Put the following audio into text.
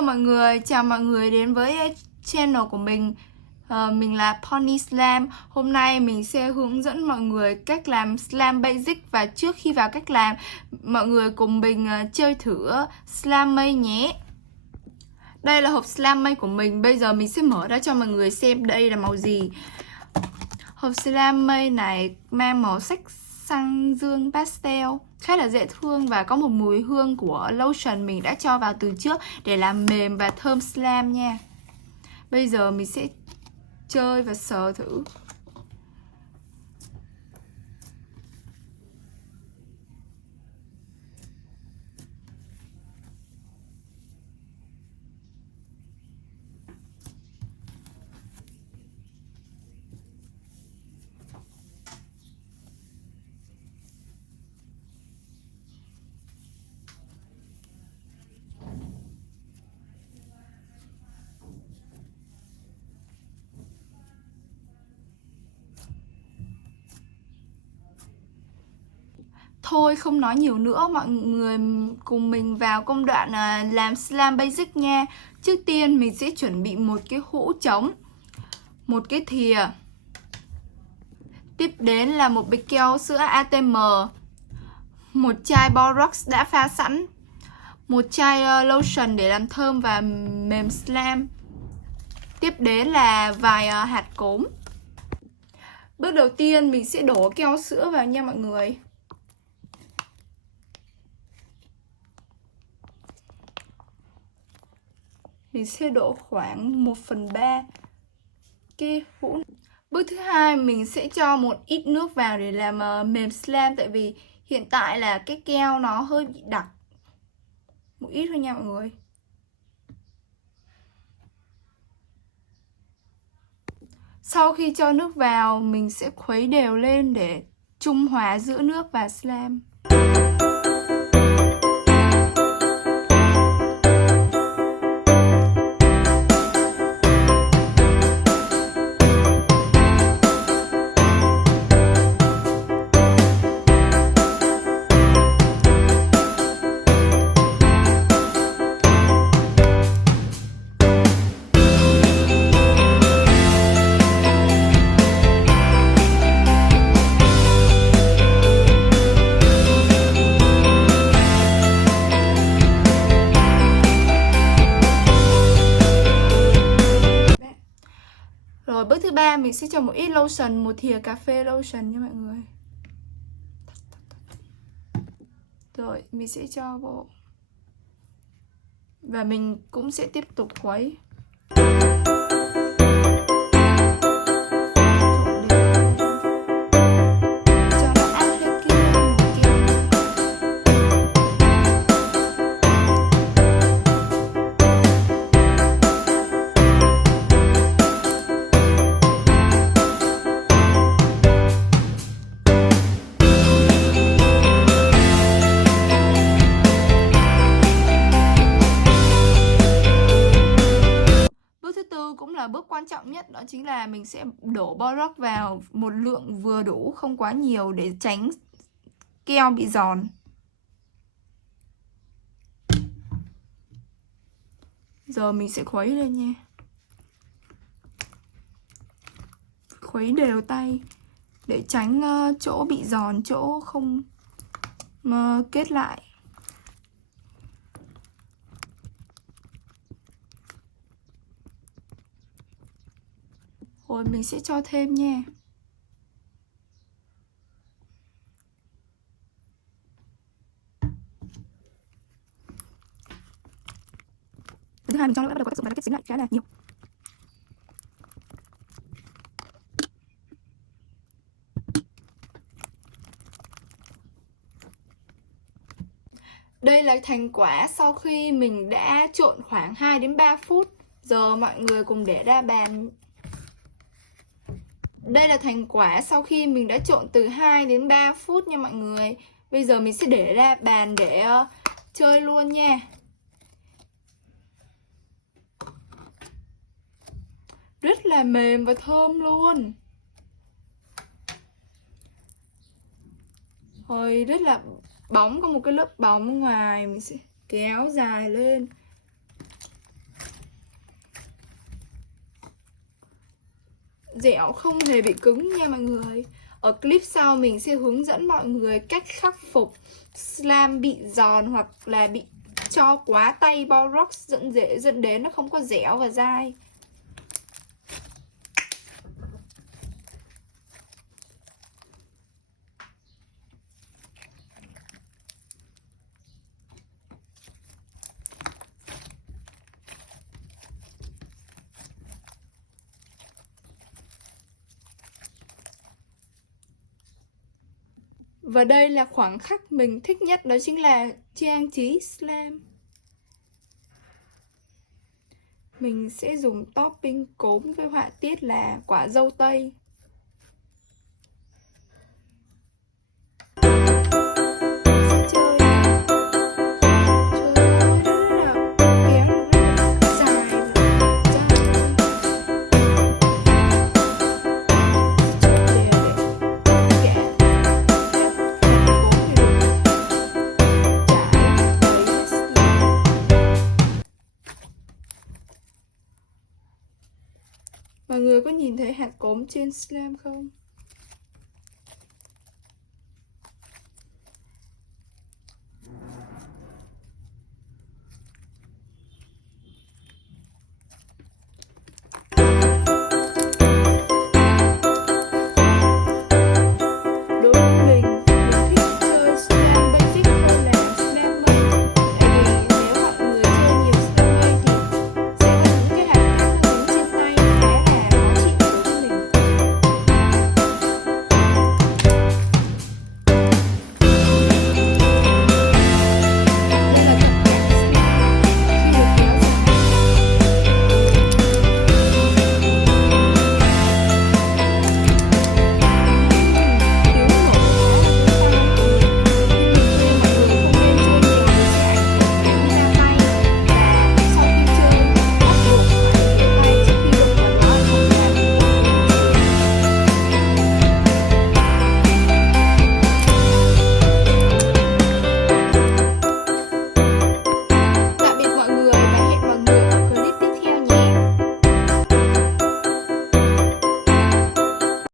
Hello mọi người, chào mọi người đến với channel của mình. Mình là Pony Slam. Hôm nay mình sẽ hướng dẫn mọi người cách làm Slam Basic. Và trước khi vào cách làm, mọi người cùng mình chơi thử Slam mây nhé. Đây là hộp Slam mây của mình. Bây giờ mình sẽ mở ra cho mọi người xem đây là màu gì. Hộp Slam mây này mang màu sắc xanh dương pastel, khá là dễ thương và có một mùi hương của lotion mình đã cho vào từ trước để làm mềm và thơm slam nha. Bây giờ mình sẽ chơi và sờ thử. Thôi không nói nhiều nữa, mọi người cùng mình vào công đoạn làm Slam Basic nha. Trước tiên mình sẽ chuẩn bị một cái hũ trống, một cái thìa. Tiếp đến là một bịch keo sữa ATM, một chai Borax đã pha sẵn, một chai lotion để làm thơm và mềm slam. Tiếp đến là vài hạt cốm. Bước đầu tiên mình sẽ đổ keo sữa vào nha mọi người. Mình sẽ đổ khoảng 1/3 cái hũ. Bước thứ hai mình sẽ cho một ít nước vào để làm mềm slam. Tại vì hiện tại là cái keo nó hơi bị đặc. Một ít thôi nha mọi người. Sau khi cho nước vào, mình sẽ khuấy đều lên để trung hòa giữa nước và slam. Rồi bước thứ ba mình sẽ cho một ít lotion, một thìa cà phê lotion nha mọi người. Rồi mình sẽ cho vô. Và mình cũng sẽ tiếp tục khuấy. Cũng là bước quan trọng nhất, đó chính là mình sẽ đổ Borax vào một lượng vừa đủ, không quá nhiều để tránh keo bị giòn. Giờ mình sẽ khuấy lên nha. Khuấy đều tay để tránh chỗ bị giòn, chỗ không kết lại. Rồi mình sẽ cho thêm nha. Thứ hai mình cho nó bắt đầu có tác dụng là kết dính lại khá là nhiều. Đây là thành quả sau khi mình đã trộn khoảng 2 đến 3 phút. Giờ mọi người cùng để ra bàn. Đây là thành quả sau khi mình đã trộn từ 2 đến 3 phút nha mọi người. Bây giờ mình sẽ để ra bàn để chơi luôn nha. Rất là mềm và thơm luôn. Rồi rất là bóng, có một cái lớp bóng ngoài, mình sẽ kéo dài lên. dẻo, không hề bị cứng nha mọi người. Ở clip sau mình sẽ hướng dẫn mọi người cách khắc phục slam bị giòn hoặc là bị cho quá tay Borax dẫn đến nó không có dẻo và dai. Và đây là khoảnh khắc mình thích nhất, đó chính là trang trí slam. Mình sẽ dùng topping cốm với họa tiết là quả dâu tây. Mọi người có nhìn thấy hạt cốm trên slam không?